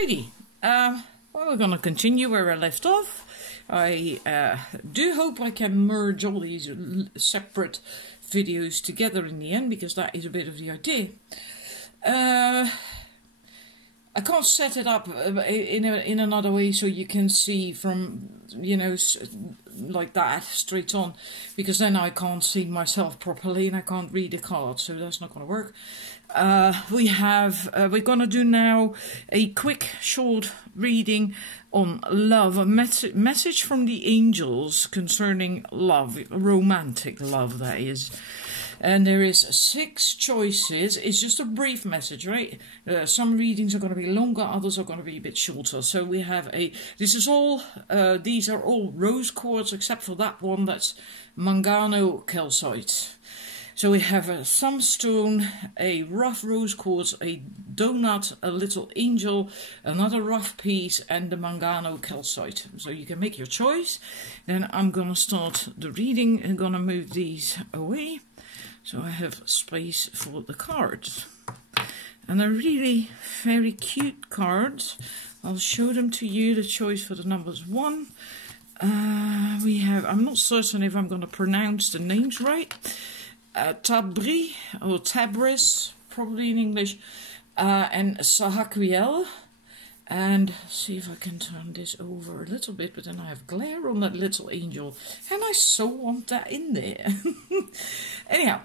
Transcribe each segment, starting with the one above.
Alrighty, well, we're going to continue where I left off. I do hope I can merge all these separate videos together in the end, because that is a bit of the idea. I can't set it up in another way so you can see from, you know, like that, straight on, because then I can't see myself properly and I can't read the card, so that's not going to work. We're going to do now a quick, short reading on love, a message from the angels concerning love, romantic love, that is. And there is 6 choices. It's just a brief message, right? Some readings are going to be longer, others are going to be a bit shorter. So we have these are all rose quartz, except for that one that's Mangano calcite. So we have a sunstone, a rough rose quartz, a donut, a little angel, another rough piece, and the Mangano calcite. So you can make your choice. Then I'm going to start the reading and going to move these away, so I have space for the cards. And they're really very cute cards. I'll show them to you. The choice for the numbers 1. I'm not certain if I'm going to pronounce the names right. Tabri or Tabris, probably in English, and Sahaquiel. And see if I can turn this over a little bit, but then I have glare on that little angel, and I so want that in there. Anyhow,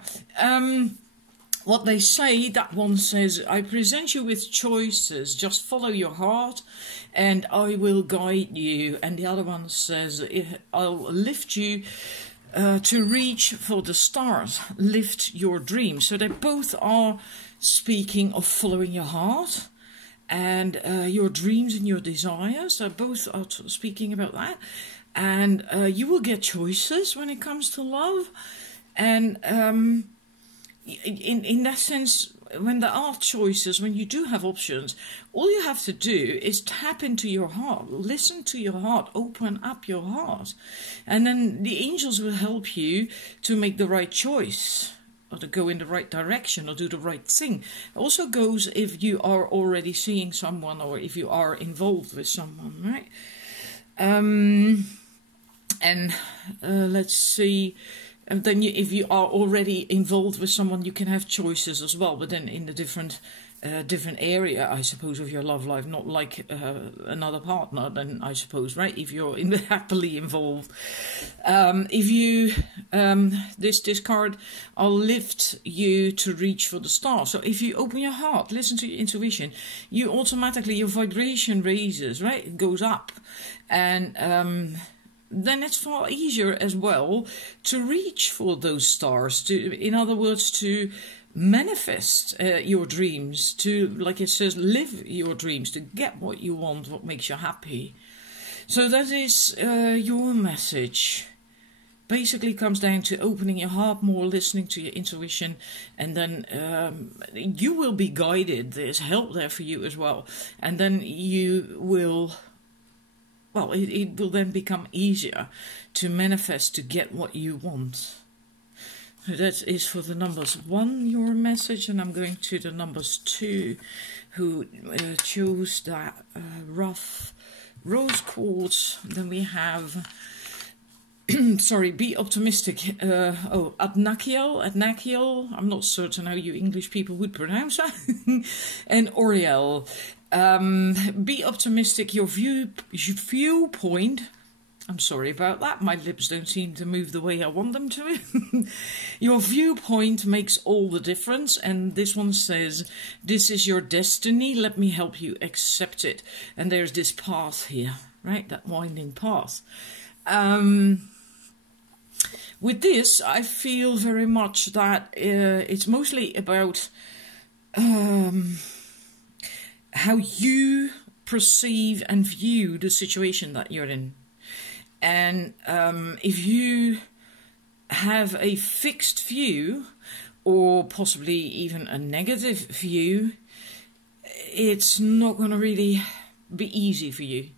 what they say, that one says, I present you with choices, just follow your heart and I will guide you. And the other one says, I'll lift you to reach for the stars, lift your dreams. So they both are speaking of following your heart and your dreams and your desires. They both are speaking about that. And you will get choices when it comes to love. And in that sense, when there are choices, when you do have options, all you have to do is tap into your heart, listen to your heart, open up your heart. And then the angels will help you to make the right choice, or to go in the right direction, or do the right thing. It also goes if you are already seeing someone, or if you are involved with someone, right? Let's see. And then if you are already involved with someone, you can have choices as well, but then in a different area, I suppose, of your love life, not like another partner, then I suppose, right? If you're happily involved. This card, I'll lift you to reach for the stars. So if you open your heart, listen to your intuition, you automatically, your vibration raises, right? It goes up. And then it's far easier as well to reach for those stars, in other words, to manifest your dreams, to, like it says, live your dreams, to get what you want, what makes you happy. So that is your message. Basically comes down to opening your heart more, listening to your intuition, and then you will be guided. There's help there for you as well. And then you will... Well, it will then become easier to manifest, to get what you want. So that is for the numbers 1, your message, and I'm going to the numbers 2, who chose that rough rose quartz. Then we have, sorry, be optimistic. Adnakiel, I'm not certain how you English people would pronounce that, and Oriel. Be optimistic, your viewpoint, I'm sorry about that, my lips don't seem to move the way I want them to. Your viewpoint makes all the difference, and this one says, this is your destiny, let me help you accept it. And there's this path here, right, that winding path. With this, I feel very much that it's mostly about... how you perceive and view the situation that you're in. And if you have a fixed view, or possibly even a negative view, it's not going to really be easy for you.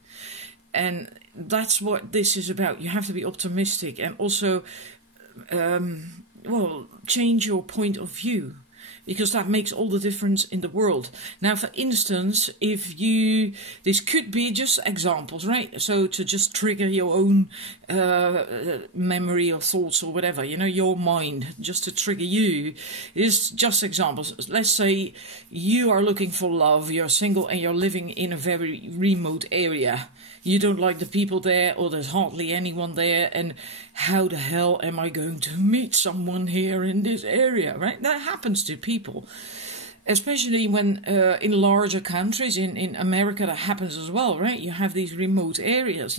And that's what this is about. You have to be optimistic, and also, change your point of view. because that makes all the difference in the world. Now, for instance, this could be just examples, right? So to just trigger your own memory or thoughts or whatever, your mind, just to trigger you, is just examples. Let's say you are looking for love, you're single and you're living in a very remote area. You don't like the people there, or there's hardly anyone there, and how the hell am I going to meet someone here in this area, right? That happens to people, especially when in larger countries, in America that happens as well, right? You have these remote areas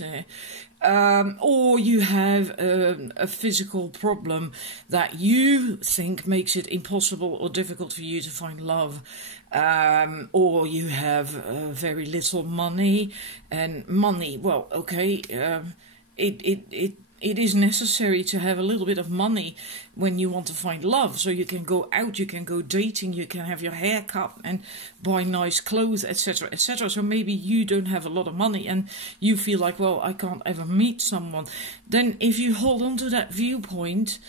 or you have a physical problem that you think makes it impossible or difficult for you to find love. Or you have very little money, and money, well, okay, it is necessary to have a little bit of money when you want to find love, so you can go out, you can go dating, you can have your hair cut and buy nice clothes, etc., etc. So maybe you don't have a lot of money and you feel like, well, I can't ever meet someone. Then if you hold on to that viewpoint,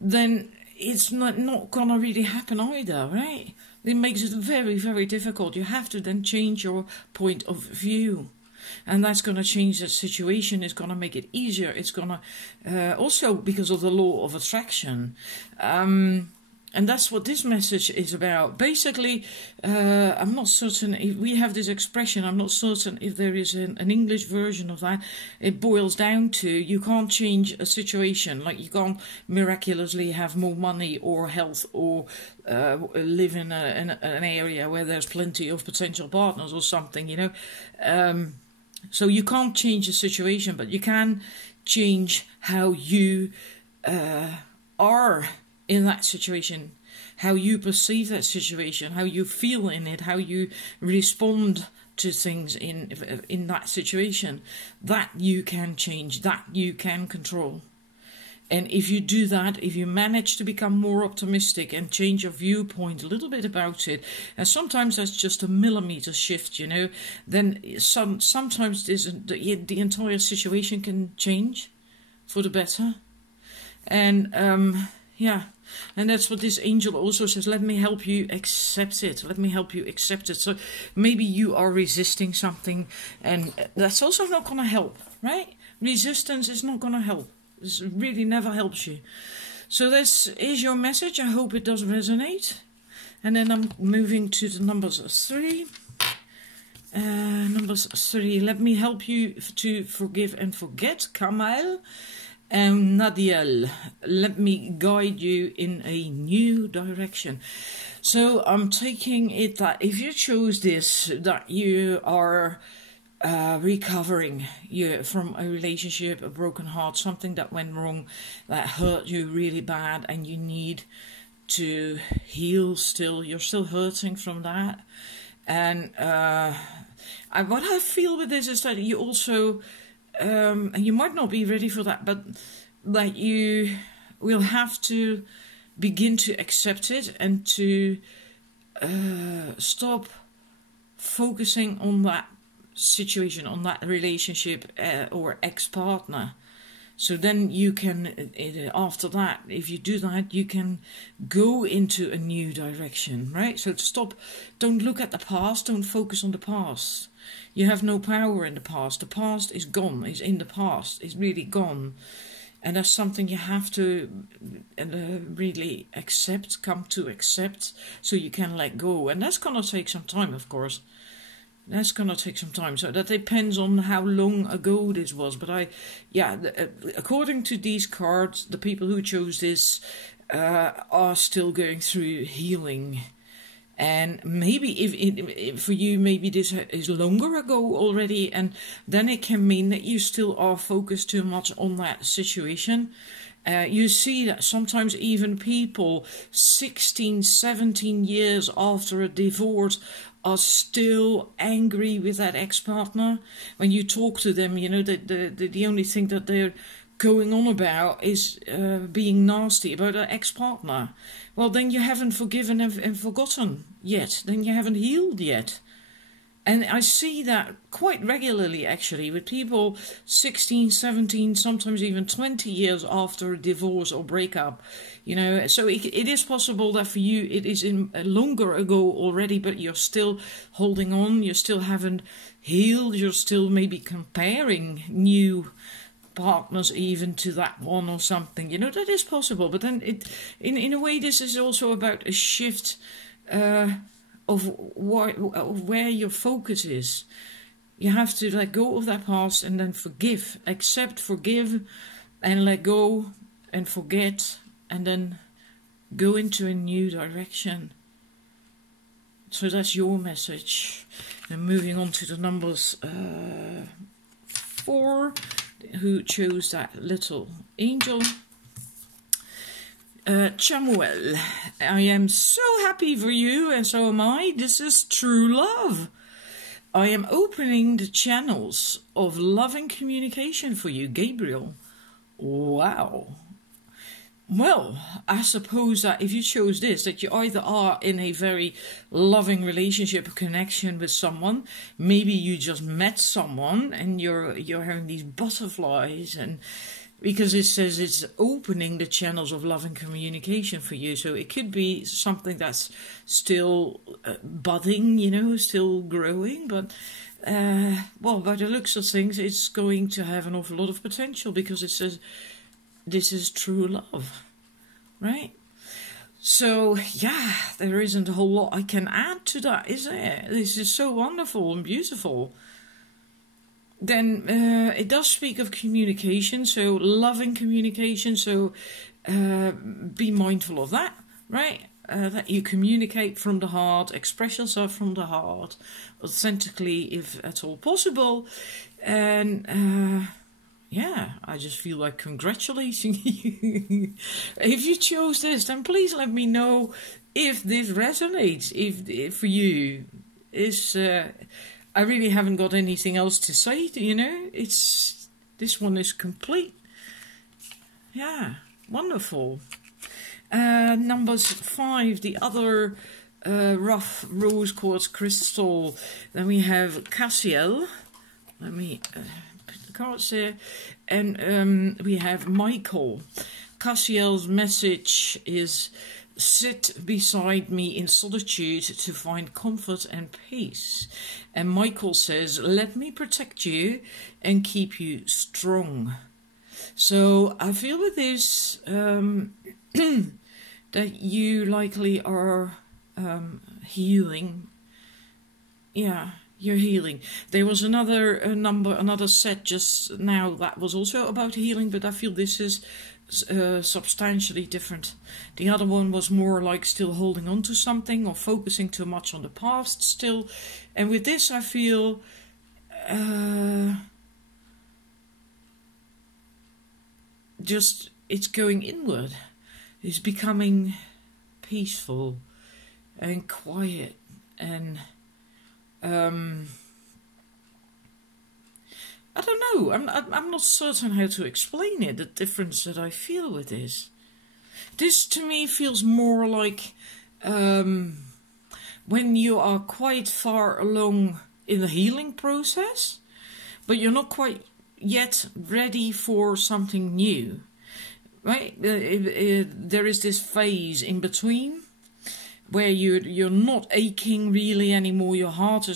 then it's not gonna really happen either, right? It makes it very, very difficult. You have to then change your point of view. And that's going to change the situation. It's going to make it easier. It's going to, also because of the law of attraction. And that's what this message is about. Basically, I'm not certain if we have this expression. I'm not certain if there is an English version of that. It boils down to you can't change a situation. Like you can't miraculously have more money or health or live in an area where there's plenty of potential partners or something, So you can't change the situation, but you can change how you are in that situation, how you perceive that situation, how you feel in it, how you respond to things in that situation. That you can change, that you can control. And if you do that, if you manage to become more optimistic and change your viewpoint a little bit about it, and sometimes that's just a millimeter shift, then sometimes the entire situation can change for the better. And and that's what this angel also says. Let me help you accept it. Let me help you accept it. So maybe you are resisting something, and that's also not going to help, right? Resistance is not going to help. This really never helps you. So this is your message. I hope it does resonate. And then I'm moving to the numbers 3. Numbers 3. Let me help you to forgive and forget. Kamal and Nadiel. Let me guide you in a new direction. So I'm taking it that if you chose this, that you are recovering from a relationship, a broken heart, something that went wrong, that hurt you really bad, and you need to heal still. You're still hurting from that. And what I feel with this is that you also, and you might not be ready for that, but that you will have to begin to accept it and to stop focusing on that situation, on that relationship or ex-partner. So then you can, after that, if you do that, you can go into a new direction, right? So stop, don't look at the past, don't focus on the past. You have no power in the past. The past is gone, is in the past, is really gone. And that's something you have to really accept, come to accept, so you can let go. And that's going to take some time, of course. That's going to take some time. So that depends on how long ago this was. But according to these cards, the people who chose this are still going through healing. And maybe if for you, maybe this is longer ago already. And then it can mean that you still are focused too much on that situation. You see that sometimes even people 16, 17 years after a divorce are still angry with that ex-partner. When you talk to them, the only thing that they're going on about is being nasty about an ex-partner. Well, then you haven't forgiven and forgotten yet. Then you haven't healed yet. And I see that quite regularly, actually, with people 16, 17, sometimes even 20 years after a divorce or breakup. You know, so it is possible that for you it is in longer ago already, but you're still holding on, you still haven't healed, you're still maybe comparing new partners even to that one or something. You know, that is possible. But then in a way, this is also about a shift of where your focus is. You have to let go of that past and then forgive, accept, forgive, and let go and forget, and then go into a new direction. So that's your message. And moving on to the numbers 4, who chose that little angel. Chamuel, I am so happy for you, and so am I. This is true love. I am opening the channels of loving communication for you, Gabriel. Wow. Well, I suppose that if you chose this, that you either are in a very loving relationship, a connection with someone, maybe you just met someone and you're having these butterflies, and because it says it's opening the channels of loving communication for you. So it could be something that's still budding, you know, still growing. But, well, by the looks of things, it's going to have an awful lot of potential, because it says this is true love, right? So, yeah, there isn't a whole lot I can add to that, is there? This is so wonderful and beautiful. Then it does speak of communication, so loving communication, so be mindful of that, right? That you communicate from the heart, express yourself from the heart, authentically if at all possible. And yeah, I just feel like congratulating you. If you chose this, then please let me know if this resonates, if for you. I really haven't got anything else to say, you know. This one is complete. Yeah, wonderful. Numbers 5, the other rough rose quartz crystal. Then we have Cassiel. Let me put the cards there. And we have Michael. Cassiel's message is: sit beside me in solitude to find comfort and peace. And Michael says, let me protect you and keep you strong. So I feel with this that you likely are healing. Yeah, you're healing. There was another another set just now that was also about healing, but I feel this is substantially different. The other one was more like still holding on to something or focusing too much on the past still. And with this I feel just it's going inward. It's becoming peaceful and quiet, and I don't know. I'm not certain how to explain it, the difference that I feel with this. This to me feels more like when you are quite far along in the healing process, but you're not quite yet ready for something new, right? There is this phase in between where you're not aching really anymore, your heart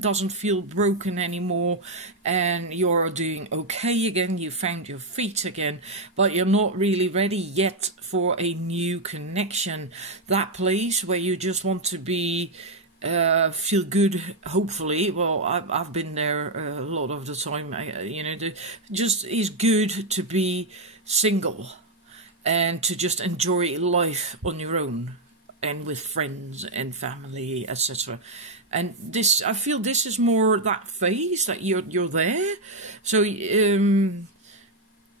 doesn't feel broken anymore, and you're doing okay again, you found your feet again, but you're not really ready yet for a new connection. That place where you just want to be feel good, hopefully. Well, I've been there a lot of the time, you know, just is good to be single and to just enjoy life on your own and with friends and family, etc. And this, I feel this is more that phase that you're there. So that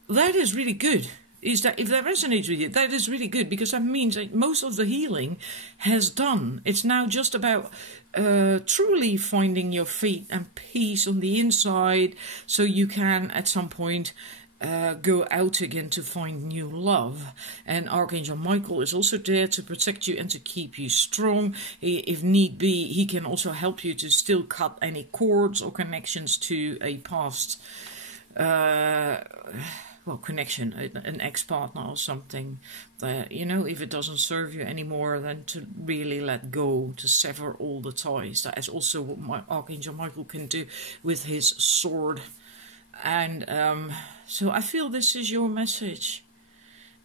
is really good. Is that if that resonates with you, that is really good, because that means that most of the healing has done. It's now just about truly finding your feet and peace on the inside, so you can at some point go out again to find new love. And Archangel Michael is also there to protect you and to keep you strong. If need be, he can also help you to still cut any cords or connections to a past connection, an ex-partner or something, that, you know, if it doesn't serve you anymore, then to really let go, to sever all the ties. That is also what Archangel Michael can do with his sword. And so I feel this is your message.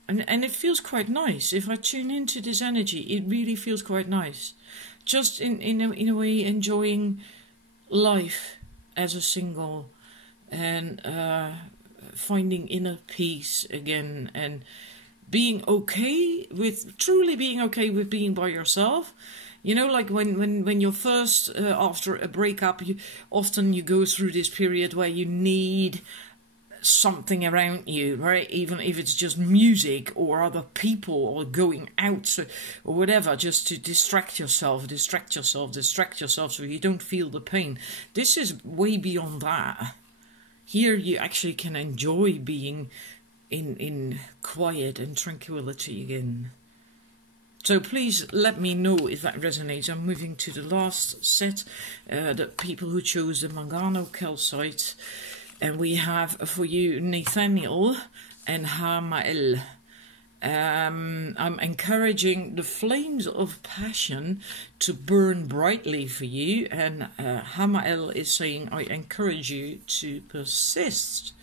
And it feels quite nice. If I tune into this energy, it really feels quite nice. Just in a way, enjoying life as a single, and finding inner peace again, and being okay with, truly being okay with being by yourself. You know, like when you're first, after a breakup, often you go through this period where you need something around you, right? Even if it's just music or other people or going out or whatever, just to distract yourself so you don't feel the pain. This is way beyond that. Here you actually can enjoy being in quiet and tranquility again. So please let me know if that resonates. I'm moving to the last set, the people who chose the Mangano calcite. And we have for you Nathaniel and Hamael. I'm encouraging the flames of passion to burn brightly for you. And Hamael is saying, I encourage you to persist.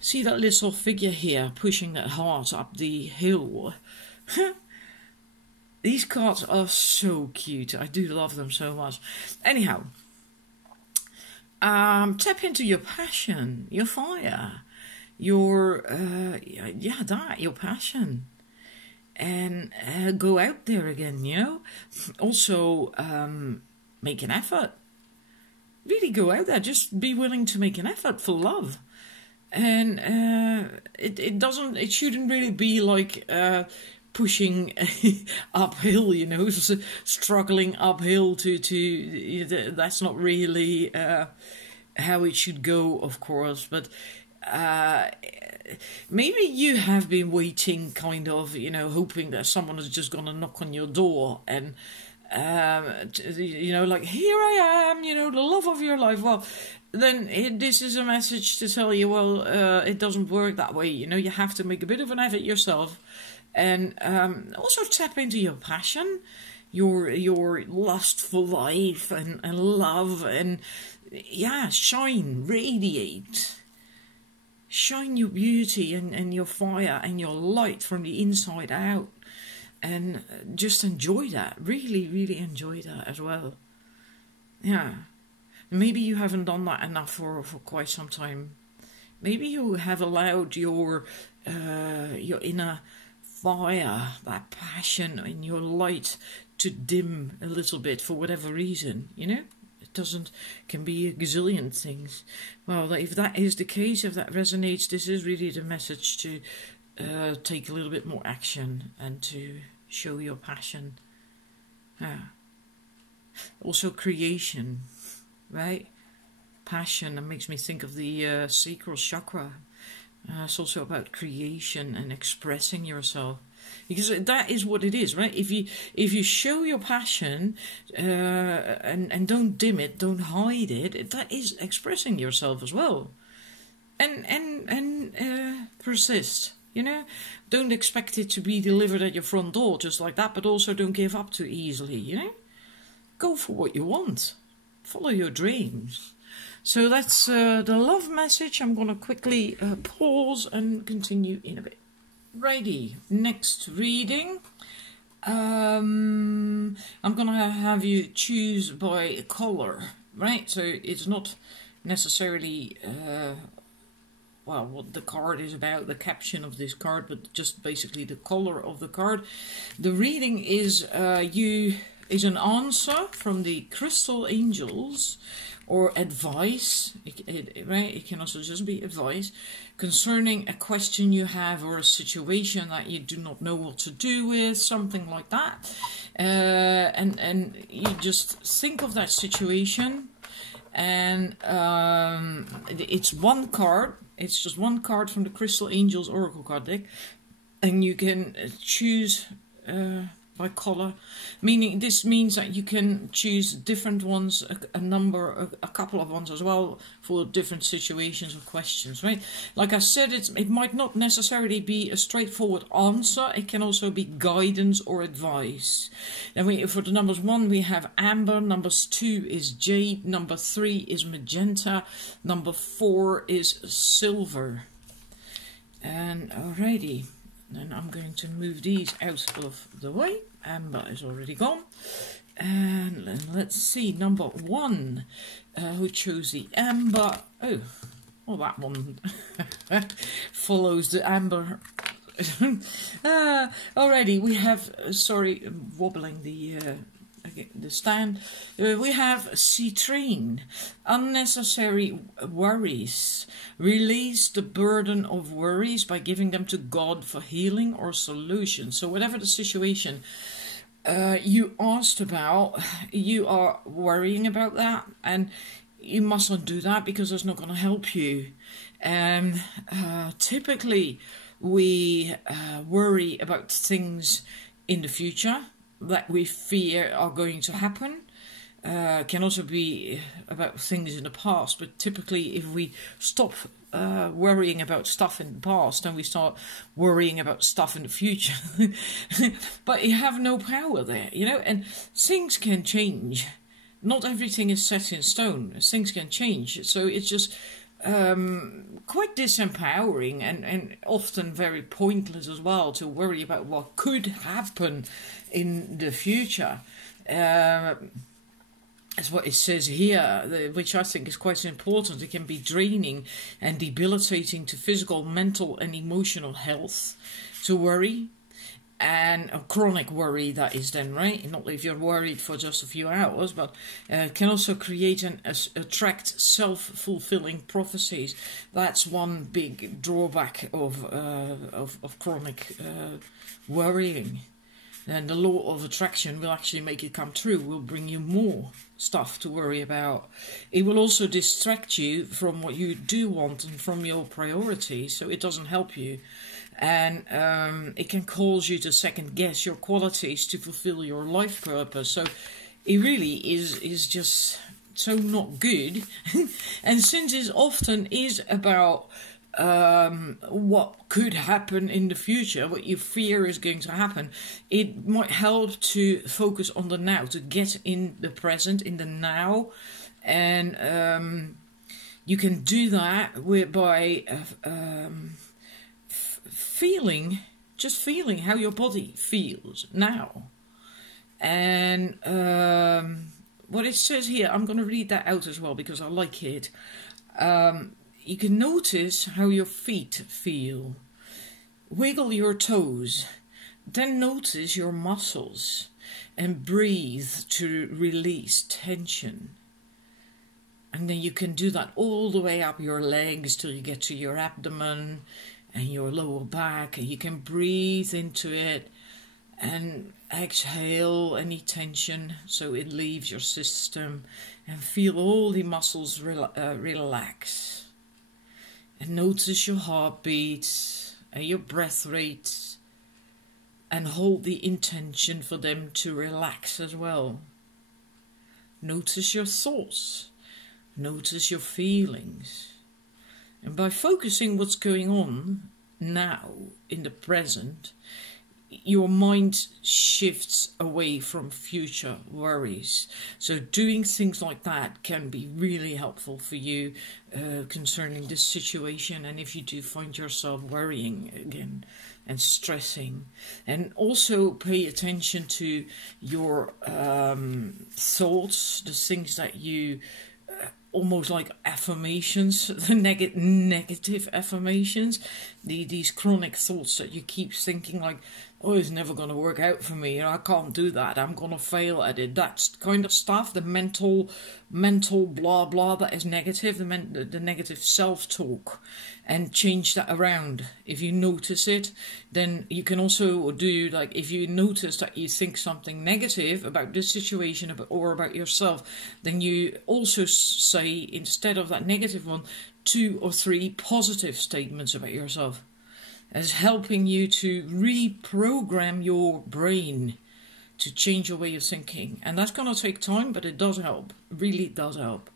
See that little figure here pushing that heart up the hill? These cards are so cute. I do love them so much. Anyhow, tap into your passion, your fire, your your passion, and go out there again. You know, also make an effort. Really go out there. Just be willing to make an effort for love, and it shouldn't really be like pushing uphill, you know, struggling uphill to that's not really how it should go, of course. But maybe you have been waiting, kind of, you know, hoping that someone is just gonna knock on your door and you know, like, here I am, you know, the love of your life. Well, then this is a message to tell you, well, it doesn't work that way. You know, you have to make a bit of an effort yourself. And also tap into your passion, your lust for life and love, and yeah, shine, radiate. Shine your beauty and your fire and your light from the inside out. And just enjoy that. Really, really enjoy that as well. Yeah. Maybe you haven't done that enough for quite some time. Maybe you have allowed your inner fire, that passion in your light, to dim a little bit for whatever reason, you know? It can be a gazillion things. Well, if that is the case, if that resonates, this is really the message to take a little bit more action and to show your passion. Also creation, right? Passion, that makes me think of the sacral chakra. It's also about creation and expressing yourself, because that is what it is, right? If you show your passion and don't dim it, don't hide it, that is expressing yourself as well. And persist. You know, don't expect it to be delivered at your front door just like that, but also don't give up too easily. You know, go for what you want, follow your dreams. So that's the love message. I'm going to quickly pause and continue in a bit. Righty, next reading. I'm going to have you choose by color, right? So it's not necessarily, well, what the card is about, the caption of this card, but just basically the color of the card. The reading is an answer from the crystal angels, or advice, right? It can also just be advice concerning a question you have or a situation that you do not know what to do with, something like that. And you just think of that situation and it's one card. It's just one card from the Crystal Angels Oracle card deck, and you can choose by color, meaning this means that you can choose different ones, a couple of ones as well, for different situations or questions, right? Like I said, it might not necessarily be a straightforward answer. It can also be guidance or advice. Then for the numbers 1 we have amber, numbers 2 is jade, number 3 is magenta, number 4 is silver. And alrighty, then I'm going to move these out of the way. Amber is already gone. And let's see, number 1, who chose the amber. Oh, well, that one follows the amber. Alrighty, we have, sorry, wobbling the stand. We have citrine, unnecessary worries. Release the burden of worries by giving them to God for healing or solution. So whatever the situation you asked about, you are worrying about that, and you mustn't do that because it's not going to help you. And typically we worry about things in the future that we fear are going to happen. Can also be about things in the past, but typically if we stop worrying about stuff in the past, then we start worrying about stuff in the future. But you have no power there, you know, and things can change. Not everything is set in stone. Things can change. So it's just quite disempowering and often very pointless as well to worry about what could happen in the future. That's what it says here, which I think is quite important. It can be draining and debilitating to physical, mental and emotional health to worry. And a chronic worry, that is then, right? Not if you're worried for just a few hours, but can also create and attract self-fulfilling prophecies. That's one big drawback of chronic worrying. And the law of attraction will actually make it come true, will bring you more stuff to worry about. It will also distract you from what you do want and from your priorities, so it doesn't help you. And it can cause you to second guess your qualities to fulfill your life purpose. So it really is just so not good. And since it often is about what could happen in the future, what you fear is going to happen, it might help to focus on the now, to get in the present, in the now. And you can do that by just feeling how your body feels now. And what it says here, I'm going to read that out as well because I like it. You can notice how your feet feel. Wiggle your toes. Then notice your muscles and breathe to release tension. And then you can do that all the way up your legs till you get to your abdomen and your lower back. And you can breathe into it and exhale any tension so it leaves your system, and feel all the muscles relax. And notice your heartbeats and your breath rates, and hold the intention for them to relax as well. Notice your thoughts, notice your feelings. And by focusing what's going on now in the present, your mind shifts away from future worries. So doing things like that can be really helpful for you concerning this situation. And if you do find yourself worrying again and stressing, and also pay attention to your thoughts, the things that you almost like affirmations, the negative affirmations, these chronic thoughts that you keep thinking, like oh, it's never going to work out for me, I can't do that, I'm going to fail at it. That kind of stuff, the mental blah blah, that is negative, the negative self-talk, and change that around. If you notice it, then you can also do, like, if you notice that you think something negative about this situation or about yourself, then you also say, instead of that negative one, 2 or 3 positive statements about yourself, as helping you to reprogram your brain to change your way of thinking. And that's going to take time, but it does help. It really does help.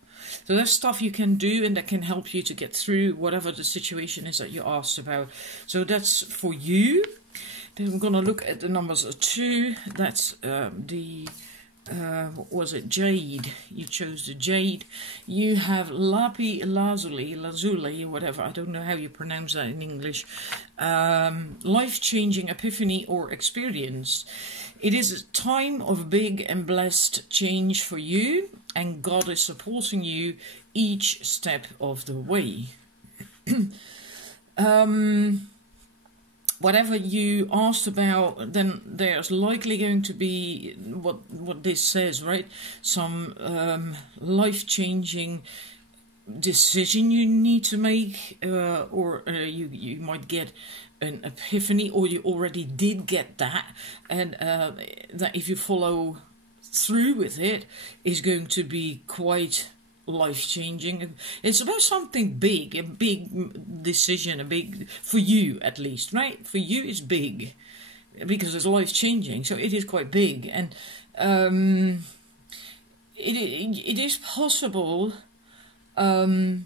So that's stuff you can do, and that can help you to get through whatever the situation is that you asked about. So that's for you. Then I'm going to look at the numbers 2. That's what was it? Jade. You chose the Jade. You have lazuli, whatever. I don't know how you pronounce that in English. Life-changing epiphany or experience. It is a time of big and blessed change for you, and God is supporting you each step of the way. Whatever you asked about, then there's likely going to be what this says, right? Some life-changing decision you need to make, or you might get an epiphany, or you already did get that, and that if you follow through with it is going to be quite life-changing. It's about something big, a big decision, for you at least, right? For you it's big because it's life-changing, so it is quite big. And it is possible that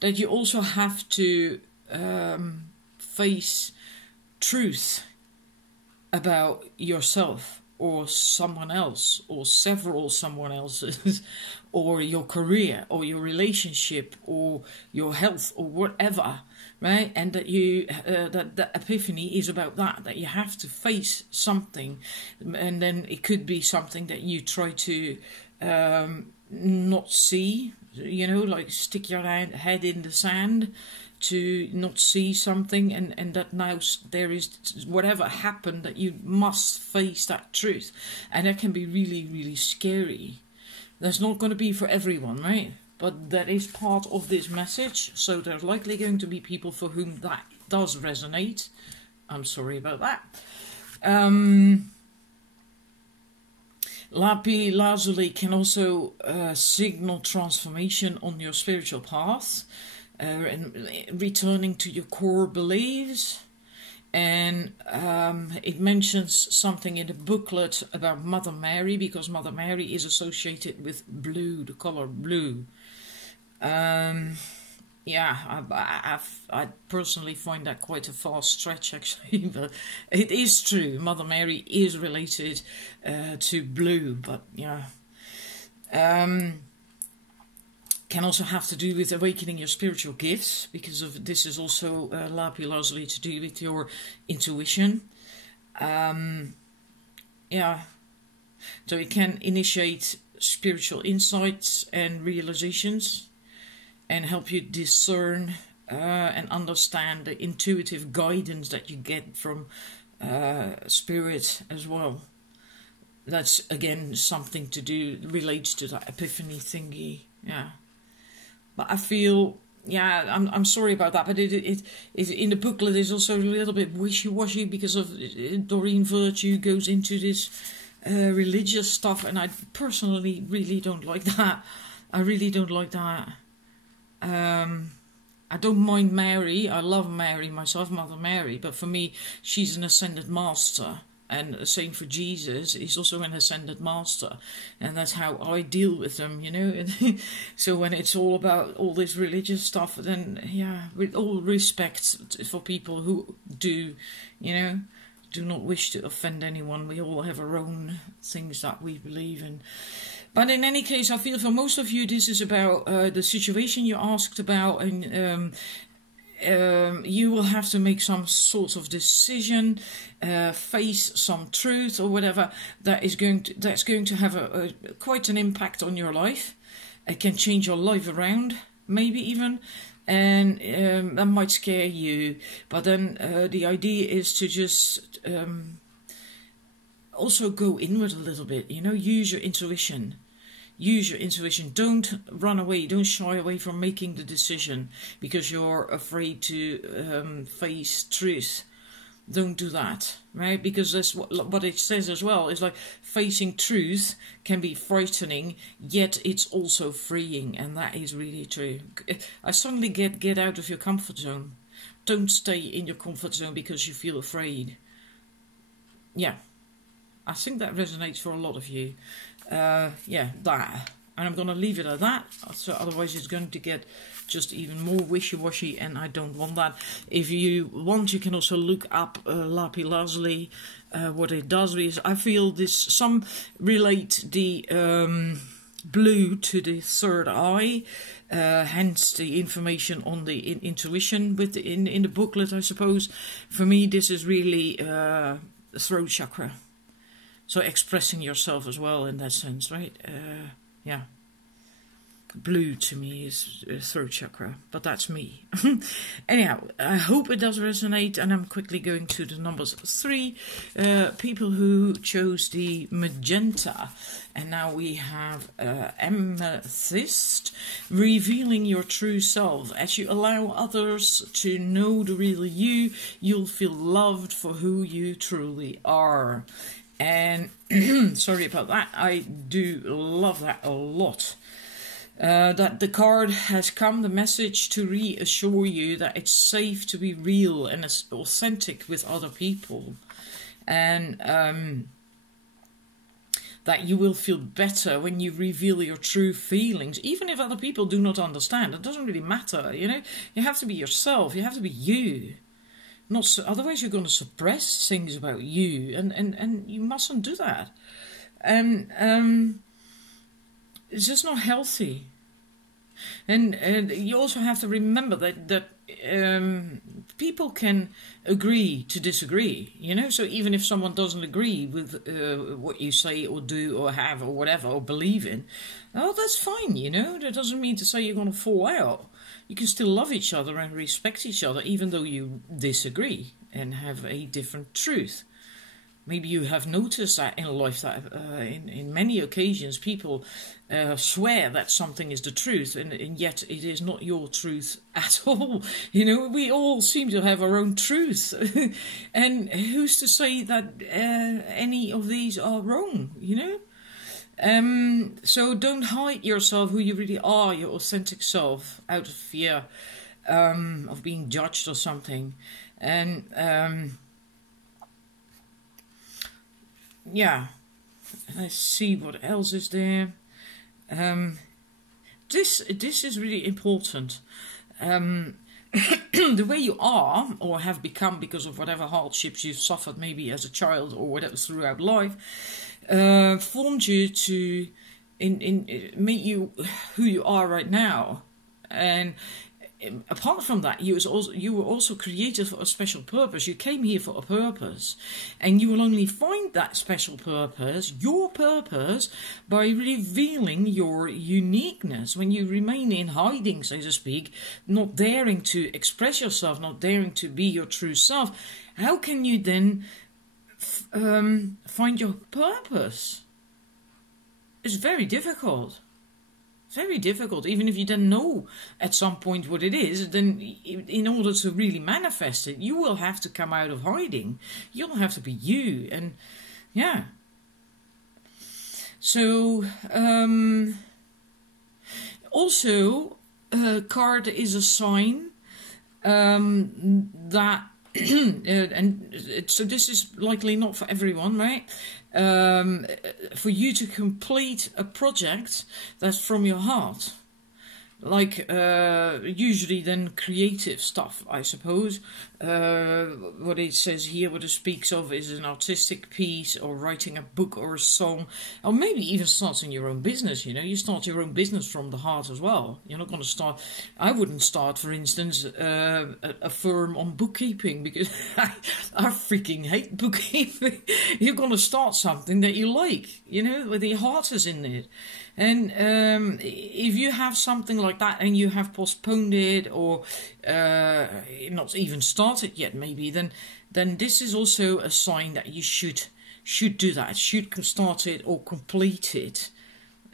you also have to face truth about yourself, or someone else, or several someone else's, or your career, or your relationship, or your health, or whatever, right? And that you that epiphany is about that you have to face something, and then it could be something that you try to not see, you know, like stick your head in the sand to not see something, and that now there is whatever happened that you must face that truth, and that can be really, really scary. That's not going to be for everyone, right? But that is part of this message, so there's likely going to be people for whom that does resonate. I'm sorry about that. Lazuli can also signal transformation on your spiritual path, and returning to your core beliefs. And it mentions something in the booklet about Mother Mary, because Mother Mary is associated with blue, the color blue. Yeah, I personally find that quite a far stretch, actually, but it is true. Mother Mary is related to blue, but yeah. Can also have to do with awakening your spiritual gifts, because of this is also largely to do with your intuition. Yeah, so it can initiate spiritual insights and realizations, and help you discern and understand the intuitive guidance that you get from spirit as well. That's again something to do, relates to that epiphany thingy. Yeah. But I feel, yeah, I'm sorry about that. But it in the booklet is also a little bit wishy-washy, because of Doreen Virtue goes into this religious stuff, and I personally really don't like that. I really don't like that. I don't mind Mary. I love Mary myself, Mother Mary. But for me, she's an ascended master. And the same for Jesus, he's also an ascended master, and that's how I deal with them, you know. So when it's all about all this religious stuff, then yeah, with all respect for people who do, you know, do not wish to offend anyone. We all have our own things that we believe in. But in any case, I feel for most of you, this is about the situation you asked about, and you will have to make some sort of decision, face some truth or whatever that's going to have quite an impact on your life. It can change your life around, maybe even, And that might scare you, but then the idea is to just also go inward a little bit, you know, use your intuition. Use your intuition. Don't run away. Don't shy away from making the decision because you're afraid to face truth. Don't do that, right? Because that's what it says as well. It's like facing truth can be frightening, yet it's also freeing, and that is really true. I suddenly get out of your comfort zone. Don't stay in your comfort zone because you feel afraid. Yeah, I think that resonates for a lot of you. Yeah, that. And I'm going to leave it at that. So otherwise it's going to get just even more wishy-washy, and I don't want that. If you want, you can also look up Lapis Lazuli. What it does is, I feel this, some relate the blue to the third eye, hence the information on the intuition with in the booklet, I suppose. For me, this is really the throat chakra. So expressing yourself as well in that sense, right? Yeah. Blue to me is throat chakra, but that's me. Anyhow, I hope it does resonate, and I'm quickly going to the numbers 3. People who chose the magenta. And now we have amethyst, revealing your true self. As you allow others to know the real you, you'll feel loved for who you truly are. And sorry about that, I do love that a lot. That the card has come, the message to reassure you that it's safe to be real and authentic with other people. And that you will feel better when you reveal your true feelings, even if other people do not understand. It doesn't really matter, you know. You have to be yourself, you have to be you. Not so, otherwise you're going to suppress things about you, and you mustn't do that. And it's just not healthy. And you also have to remember that people can agree to disagree, you know. So even if someone doesn't agree with what you say or do or have or whatever or believe in, oh, that's fine, you know. That doesn't mean to say you're going to fall out. You can still love each other and respect each other, even though you disagree and have a different truth. Maybe you have noticed that in life that in many occasions people swear that something is the truth, and yet it is not your truth at all. You know, we all seem to have our own truth. And who's to say that any of these are wrong, you know? So don't hide yourself, who you really are, your authentic self, out of fear of being judged or something. And yeah, let's see what else is there. This is really important. The way you are or have become because of whatever hardships you've suffered, maybe as a child or whatever throughout life, formed you to make you who you are right now. And apart from that, you were also created for a special purpose. You came here for a purpose, and you will only find that special purpose, your purpose, by revealing your uniqueness. When you remain in hiding, so to speak, not daring to express yourself, not daring to be your true self, how can you then find your purpose? It's very difficult. Very difficult. Even if you then know at some point what it is, then in order to really manifest it, you will have to come out of hiding. You'll have to be you. And yeah. So also card is a sign that and so this is likely not for everyone, right? For you to complete a project that's from your heart, like usually then creative stuff, I suppose. What it says here, what it speaks of, is an artistic piece, or writing a book or a song, or maybe even starting your own business. You know, you start your own business from the heart as well. You're not going to start, I wouldn't start, for instance, a firm on bookkeeping, because I freaking hate bookkeeping. You're going to start something that you like, you know, where your heart is in it. And if you have something like like that, and you have postponed it or not even started yet, maybe, then this is also a sign that you should do that, should start it or complete it.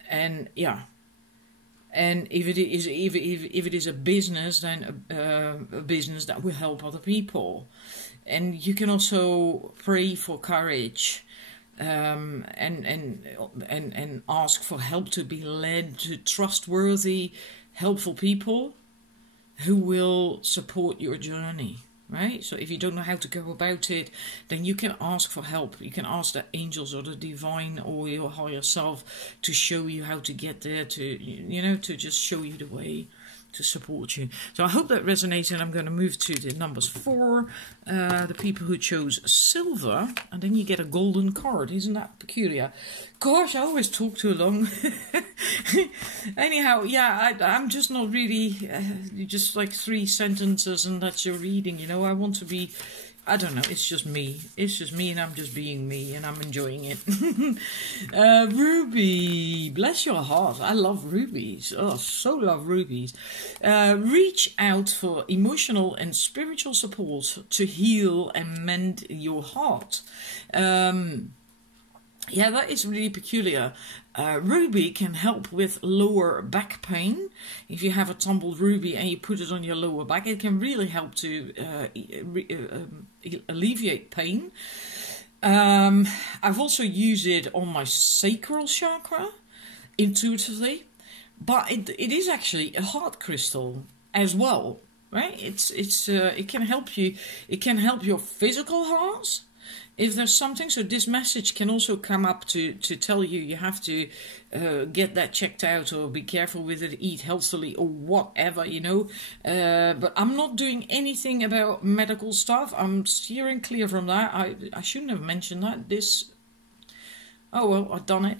And yeah, and if it is a business, then a business that will help other people. And you can also pray for courage, and ask for help to be led to trustworthy, helpful people who will support your journey. Right? So if you don't know how to go about it, then you can ask for help. You can ask the angels or the divine or your higher self to show you how to get there, to just show you the way, to support you. So I hope that resonates, and I'm going to move to the numbers 4, the people who chose silver, and then you get a golden card. Isn't that peculiar? Gosh, I always talk too long. Anyhow, yeah, I'm just not really, just like 3 sentences and that's your reading, you know. I want to be, I don't know, it's just me. It's just me, and I'm just being me, and I'm enjoying it. Ruby, bless your heart. I love rubies. Oh, so love rubies. Reach out for emotional and spiritual support to heal and mend your heart. Yeah, that is really peculiar. Ruby can help with lower back pain. If you have a tumbled ruby and you put it on your lower back, it can really help to alleviate pain. I've also used it on my sacral chakra, intuitively, but it is actually a heart crystal as well, right? It can help you. It can help your physical heart. If there's something, so this message can also come up to tell you have to get that checked out, or be careful with it, eat healthily, or whatever, you know. But I'm not doing anything about medical stuff. I'm steering clear from that. I shouldn't have mentioned that. Oh well, I've done it.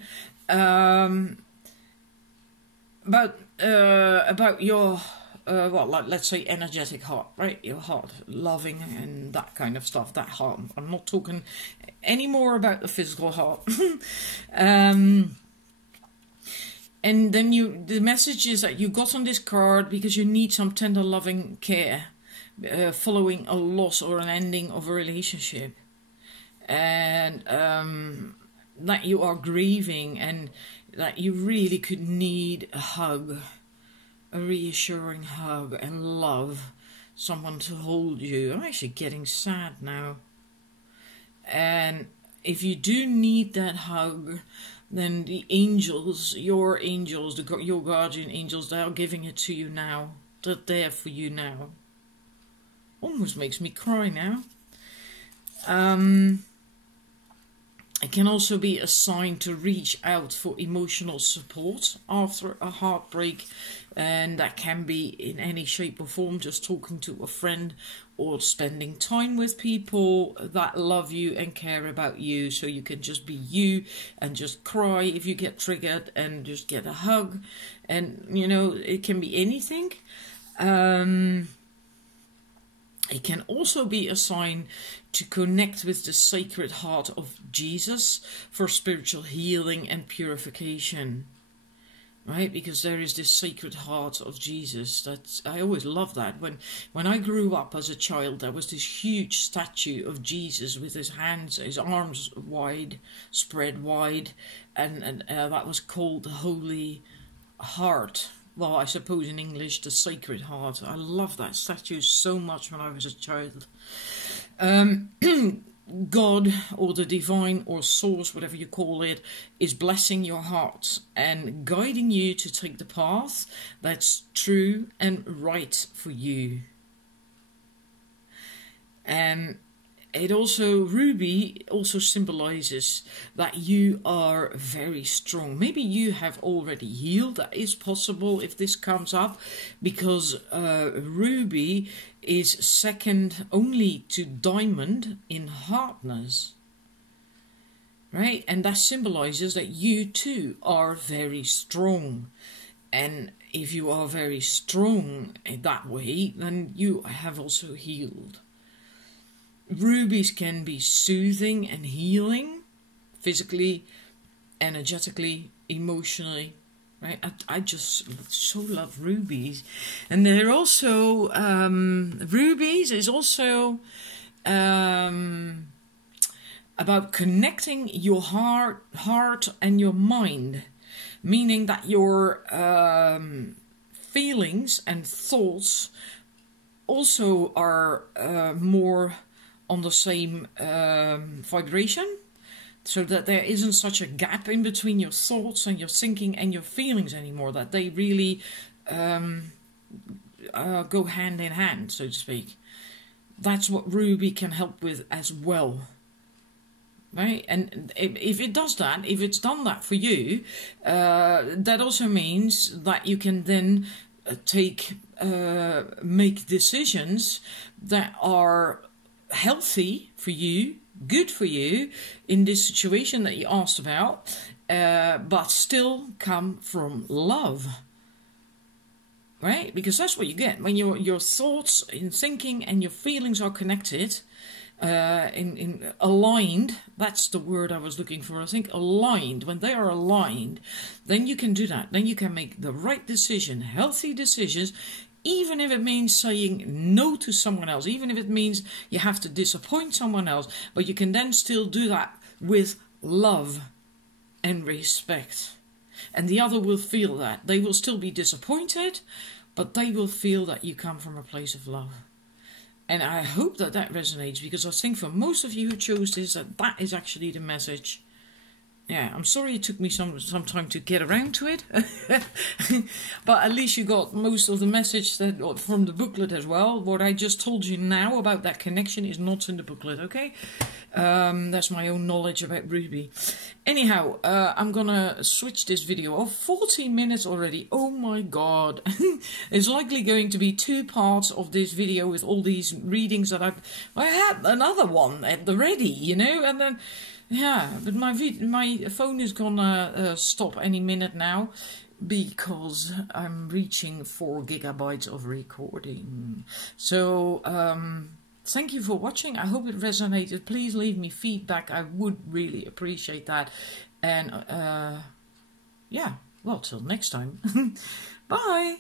About your let's say energetic heart, right? Your heart, loving and that kind of stuff, that heart. I'm not talking any more about the physical heart. And then the message is that you got on this card because you need some tender loving care following a loss or an ending of a relationship. And that you are grieving, and that you really could need a hug. A reassuring hug and love, someone to hold you. I'm actually getting sad now. And if you do need that hug, then the angels, your guardian angels, they are giving it to you now. They're there for you now. Almost makes me cry now. It can also be a sign to reach out for emotional support after a heartbreak, and that can be in any shape or form, just talking to a friend or spending time with people that love you and care about you, so you can just be you and just cry if you get triggered and just get a hug. And, you know, it can be anything. It can also be a sign to connect with the Sacred Heart of Jesus for spiritual healing and purification, right? Because there is this Sacred Heart of Jesus. I always love that. When I grew up as a child, there was this huge statue of Jesus with his arms wide, spread wide, and that was called the Holy Heart. Well, I suppose in English, the Sacred Heart. I love that statue so much when I was a child. God, or the divine, or source, whatever you call it, is blessing your heart and guiding you to take the path that's true and right for you. And Ruby also symbolizes that you are very strong. Maybe you have already healed. That is possible if this comes up, because Ruby is second only to diamond in hardness. Right? And that symbolizes that you too are very strong. And if you are very strong in that way, then you have also healed. Rubies can be soothing and healing, physically, energetically, emotionally, right? I just so love rubies. And they're also, rubies is also about connecting your heart and your mind. Meaning that your feelings and thoughts also are more on the same vibration. So that there isn't such a gap in between your thoughts and your thinking and your feelings anymore. That they really go hand in hand, so to speak. That's what ruby can help with as well. Right? And if it does that, if it's done that for you, that also means that you can then make decisions that are healthy for you, good for you in this situation that you asked about, but still come from love. Right? Because that's what you get when your thoughts and thinking and your feelings are connected, in aligned. That's the word I was looking for. I think aligned. When they are aligned, then you can do that. Then you can make the right decision, healthy decisions, even if it means saying no to someone else, even if it means you have to disappoint someone else, but you can then still do that with love and respect. And the other will feel that. They will still be disappointed, but they will feel that you come from a place of love. And I hope that that resonates, because I think for most of you who chose this, that is actually the message. Yeah, I'm sorry it took me some time to get around to it. But at least you got most of the message from the booklet as well. What I just told you now about that connection is not in the booklet, okay? That's my own knowledge about Ruby. Anyhow, I'm gonna switch this video off. 40 minutes already. Oh my god. It's likely going to be 2 parts of this video with all these readings that I had another one at the ready, you know, and then yeah, but my phone is gonna stop any minute now because I'm reaching 4 gigabytes of recording. So thank you for watching. I hope it resonated. Please leave me feedback. I would really appreciate that. And yeah, well, till next time. Bye.